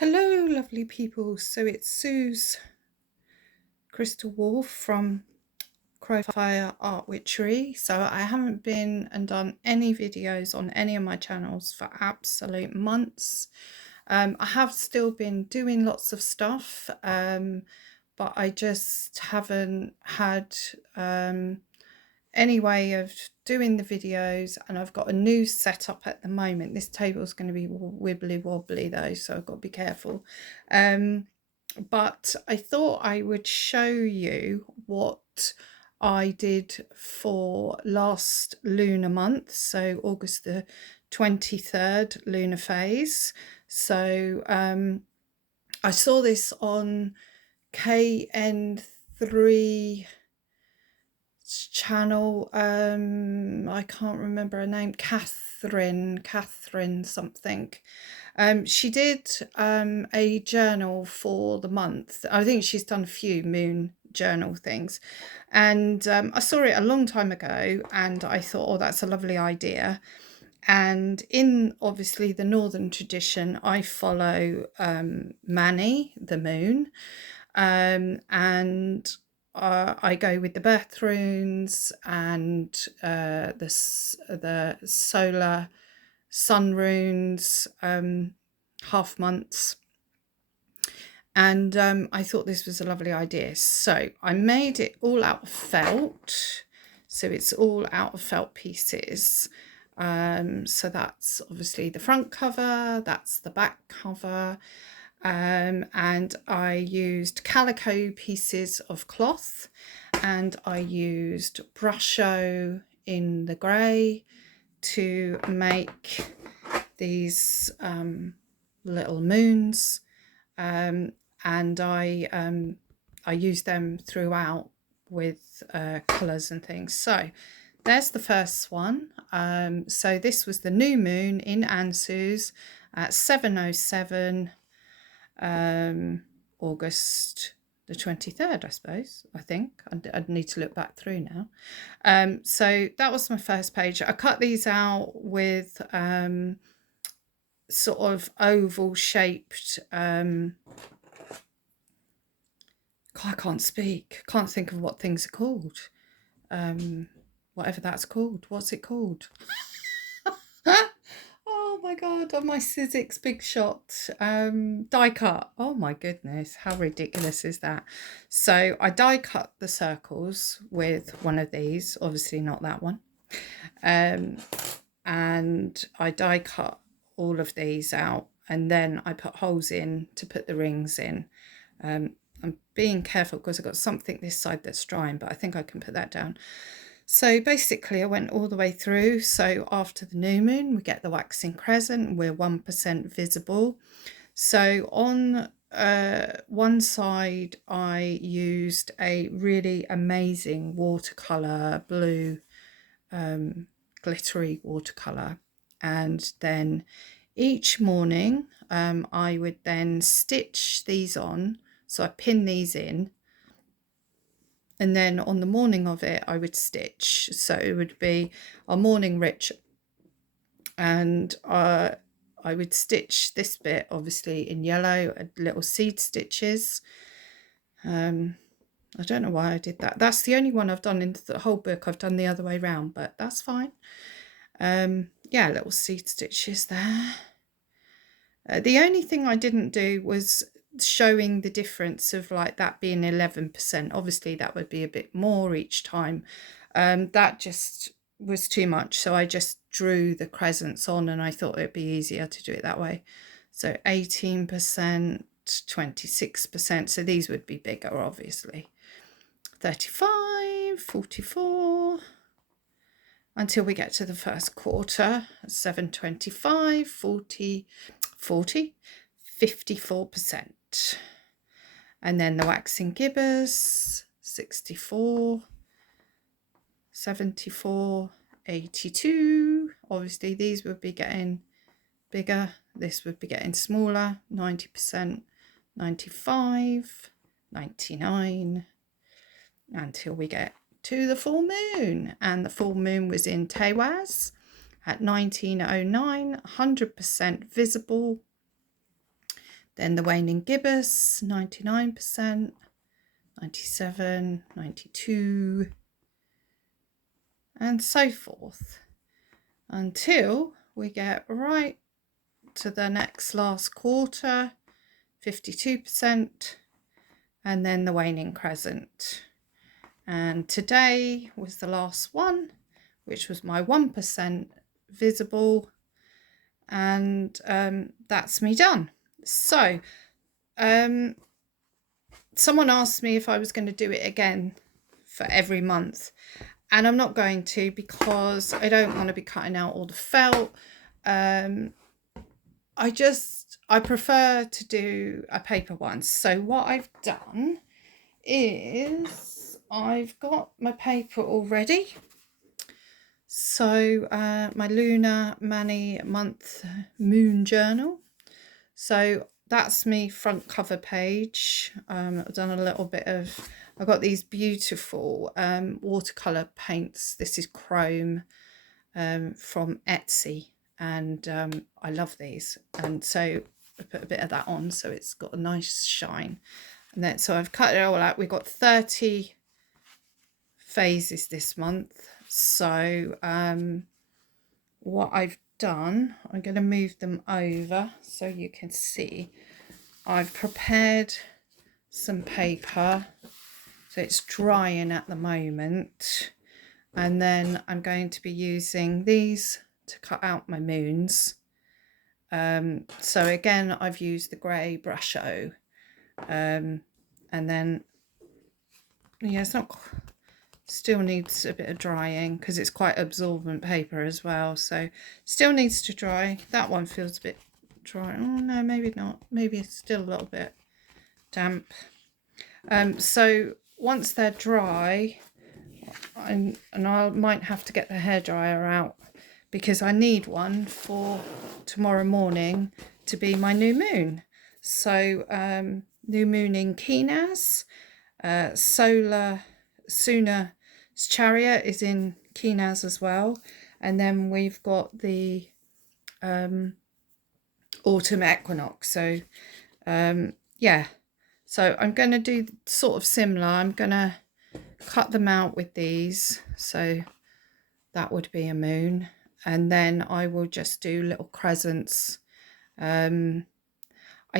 Hello, lovely people. So it's Sue's Crystal Wolf from Crowfire Art Witchery. So I haven't been and done any videos on any of my channels for absolute months. I have still been doing lots of stuff, but I just haven't had any way of doing the videos, and I've got a new setup at the moment. This table is going to be wibbly wobbly though, so I've got to be careful. But I thought I would show you what I did for last lunar month, so August the 23rd lunar phase. So I saw this on KN3 channel. I can't remember her name. Catherine something. She did a journal for the month. I think she's done a few moon journal things, and I saw it a long time ago and I thought, oh, that's a lovely idea. And in obviously the northern tradition, I follow Manni, the moon, and I go with the birth runes and the solar sun runes, half months. And I thought this was a lovely idea. So I made it all out of felt. So it's all out of felt pieces. So that's obviously the front cover, that's the back cover. And I used calico pieces of cloth, and I used brusho in the grey to make these little moons, and I used them throughout with colours and things. So there's the first one. So this was the new moon in Ansu's at 7:07. August the 23rd, I suppose. I think I'd need to look back through now. So that was my first page. I cut these out with sort of oval shaped, I can't speak, can't think of what things are called. Whatever that's called. What's it called? Oh my god, on my Sizzix Big Shot die cut. Oh my goodness, how ridiculous is that? So I die cut the circles with one of these, obviously not that one. And I die cut all of these out, and then I put holes in to put the rings in. I'm being careful because I've got something this side that's drying, but I think I can put that down. So basically I went all the way through. So after the new moon, we get the waxing crescent. We're 1% visible. So on one side, I used a really amazing watercolor, blue, glittery watercolor. And then each morning, I would then stitch these on. So I pin these in. And then on the morning of it, I would stitch. So it would be our morning rich. And I would stitch this bit, obviously in yellow, little seed stitches. I don't know why I did that. That's the only one I've done in the whole book. I've done the other way around, but that's fine. Yeah, little seed stitches there. The only thing I didn't do was showing the difference of like that being 11%. Obviously that would be a bit more each time. That just was too much, so I just drew the crescents on, and I thought it'd be easier to do it that way. So 18%, 26%, so these would be bigger obviously. 35, 44, until we get to the first quarter. 725, 40, 54%. And then the waxing gibbers, 64, 74, 82. Obviously these would be getting bigger, this would be getting smaller. 90%, 95, 99, until we get to the full moon. And the full moon was in Tewaz at 1909, 100% visible. Then the waning gibbous, 99%, 97, 92, and so forth, until we get right to the next last quarter, 52%, and then the waning crescent. And today was the last one, which was my 1% visible, and that's me done. So someone asked me if I was going to do it again for every month, and I'm not going to, because I don't want to be cutting out all the felt. I prefer to do a paper one. So what I've done is I've got my paper already. So my Lunar Manni month moon journal. So that's me front cover page. I've done a little bit of, I've got these beautiful watercolor paints. This is chrome from Etsy, and I love these, and so I put a bit of that on so it's got a nice shine. And then so I've cut it all out. We've got 30 phases this month. So what I've done, I'm going to move them over so you can see. I've prepared some paper, so it's drying at the moment, and then I'm going to be using these to cut out my moons. So again, I've used the grey brush O, and then yeah, it's not, still needs a bit of drying because it's quite absorbent paper as well, so still needs to dry. That one feels a bit dry. Oh no, maybe not, maybe it's still a little bit damp. So once they're dry, I might have to get the hairdryer out, because I need one for tomorrow morning to be my new moon. So new moon in Kenaz, Lunar Chariot is in Kenaz as well, and then we've got the autumn equinox. So yeah, so I'm going to do sort of similar. I'm going to cut them out with these, so that would be a moon, and then I will just do little crescents. I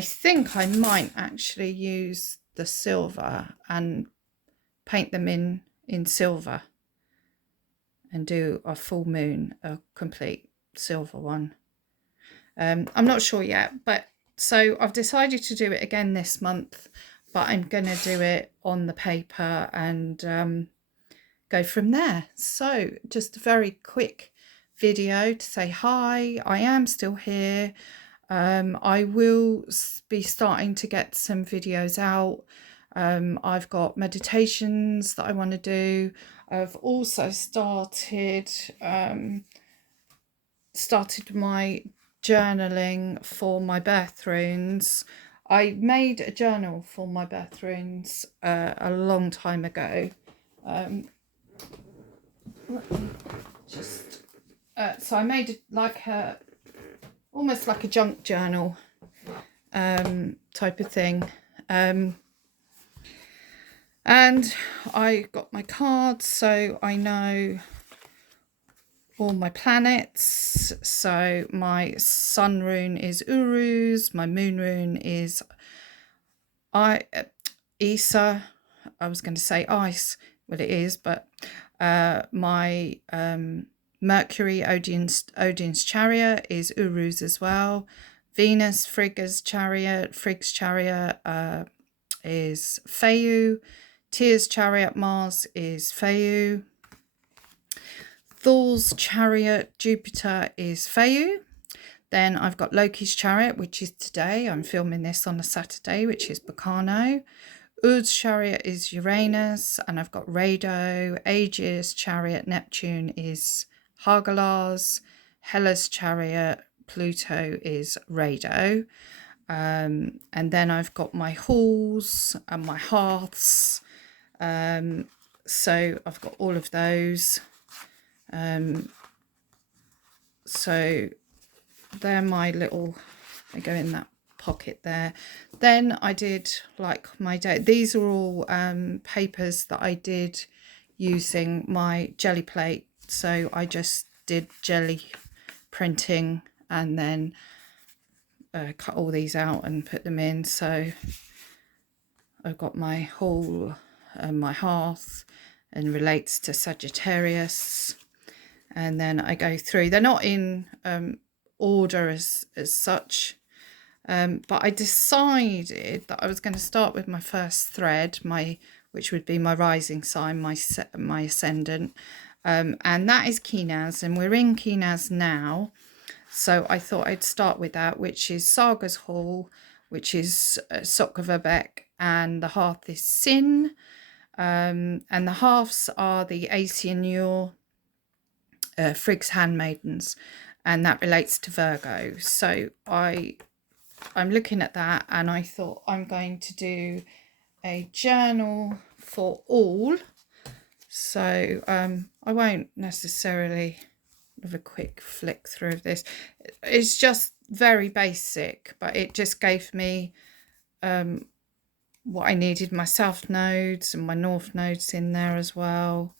think I might actually use the silver and paint them in silver and do a full moon, a complete silver one. I'm not sure yet, but so I've decided to do it again this month, but I'm going to do it on the paper and go from there. So just a very quick video to say hi, I am still here. I will be starting to get some videos out. I've got meditations that I want to do. I've also started my journaling for my birth runes. I made a journal for my birth runes a long time ago. So I made it like almost like a junk journal type of thing. And I got my cards, so I know all my planets. So my sun rune is Uruz, my moon rune is Isa. I was going to say ice, well it is, but my Mercury, Odin's chariot, is Uruz as well. Venus, Frigga's chariot, is Feu. Tyr's chariot, Mars, is Feu. Thor's chariot, Jupiter, is Feu. Then I've got Loki's chariot, which is today. I'm filming this on a Saturday, which is Bacano. Ud's chariot is Uranus, and I've got Rado. Aegir's chariot, Neptune, is Hagalaz. Hela's chariot, Pluto, is Rado. And then I've got my halls and my hearths. So I've got all of those. So they're my little, they go in that pocket there. Then I did like my day. These are all papers that I did using my jelly plate. So I just did jelly printing and then cut all these out and put them in. So I've got my whole, my hearth, and relates to Sagittarius. And then I go through. They're not in order as such, but I decided that I was going to start with my first thread, which would be my rising sign, my ascendant, and that is Kinaz, and we're in Kinaz now. So I thought I'd start with that, which is Saga's Hall, which is Sokvabek, and the hearth is Sin, and the halves are the Asian Yor, Frigg's Handmaidens, and that relates to Virgo. So I'm looking at that, and I thought I'm going to do a journal for all. So I won't necessarily have a quick flick through of this. It's just very basic, but it just gave me what I needed, my south nodes and my north nodes in there as well.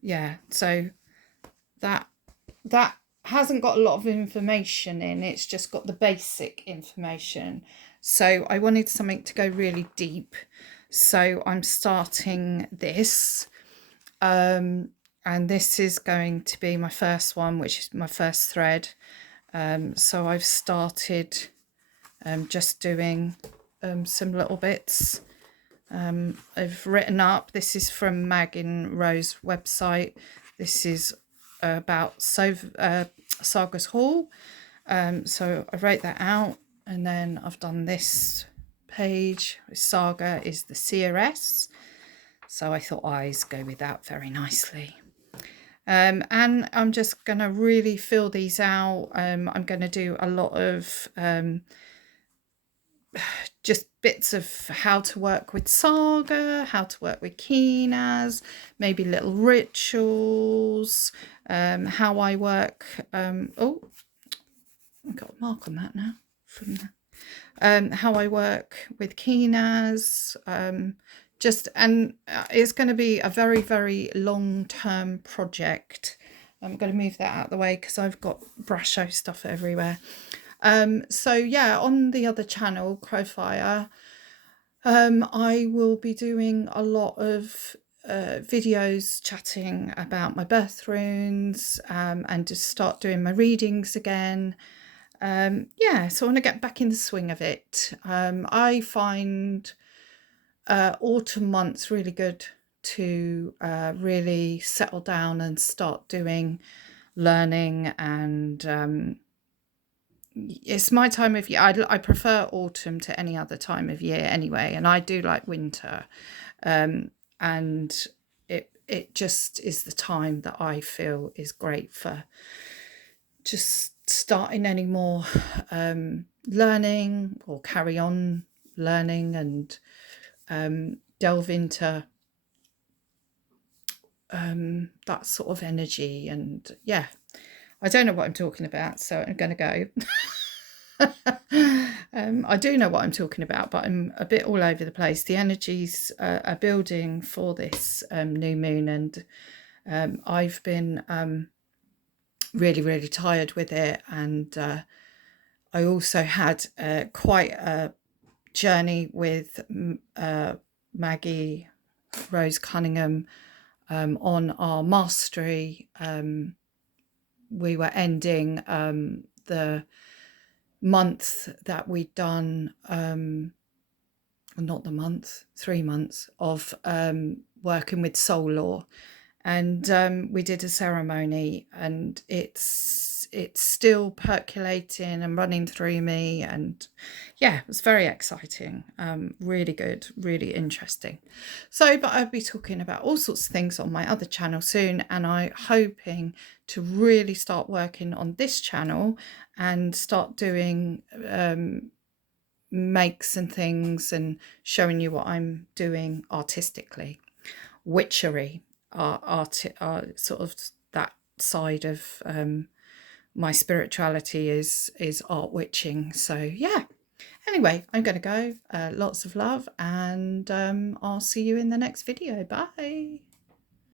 Yeah, so that hasn't got a lot of information in, it's just got the basic information. So I wanted something to go really deep, so I'm starting this, and this is going to be my first one, which is my first thread. So I've started just doing some little bits. I've written up, this is from Mag in Rose's website, this is about Saga's Hall. So I wrote that out, and then I've done this page. Saga is the seeress, so I thought eyes go with that very nicely. And I'm just going to really fill these out. I'm going to do a lot of just bits of how to work with Saga, how to work with Kinaz, maybe little rituals, how I work. Oh, I've got a mark on that now. From how I work with Kinaz. And it's going to be a very, very long-term project. I'm going to move that out of the way because I've got Brasho stuff everywhere. So yeah, on the other channel, Crowfire, I will be doing a lot of videos chatting about my birth runes, and just start doing my readings again. Yeah, so I want to get back in the swing of it. I find autumn months really good to really settle down and start doing learning, and it's my time of year. I prefer autumn to any other time of year anyway, and I do like winter, and it just is the time that I feel is great for just starting any more learning, or carry on learning, and delve into that sort of energy. And yeah, I don't know what I'm talking about, so I'm going to go. I do know what I'm talking about, but I'm a bit all over the place. The energies are building for this new moon, and I've been really, really tired with it. And I also had quite a journey with Maggie Rose Cunningham on our mastery. We were ending the month that we'd done, not the month, 3 months of working with soul law, and we did a ceremony, and it's still percolating and running through me, and yeah, it was very exciting, really good, really interesting. So, but I'll be talking about all sorts of things on my other channel soon, and I'm hoping to really start working on this channel and start doing makes and things, and showing you what I'm doing artistically. Witchery are sort of that side of my spirituality is art witching. So yeah. Anyway, I'm going to go. Lots of love, and I'll see you in the next video. Bye.